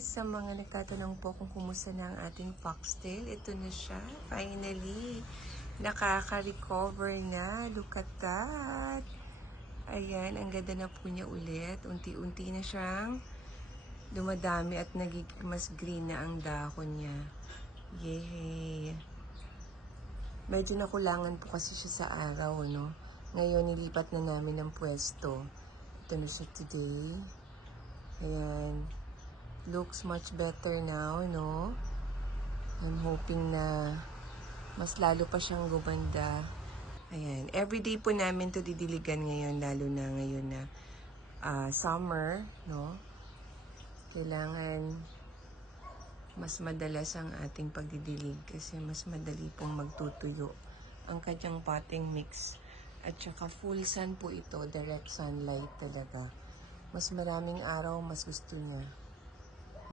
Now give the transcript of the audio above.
Sa mga nagtatanong po kung kumusta na ang ating foxtail, ito na siya. Finally, nakaka-recover na. Look at that. Ayan, ang ganda na po niya ulit. Unti-unti na siyang dumadami at nagiging mas green na ang dahon niya. Yay! Medyo nakulangan po kasi siya sa araw, no? Ngayon, nilipat na namin ang pwesto. Ito na siya today. Ayan. Looks much better now, no? I'm hoping na mas lalo pa siyang gumanda. Ayan. Everyday po namin to didiligan ngayon, lalo na ngayon na summer, no? Kailangan mas madalas ang ating pagdidilig kasi mas madali pong magtutuyo ang kanyang potting mix. At saka full sun po ito, direct sunlight talaga. Mas maraming araw, mas gusto niya.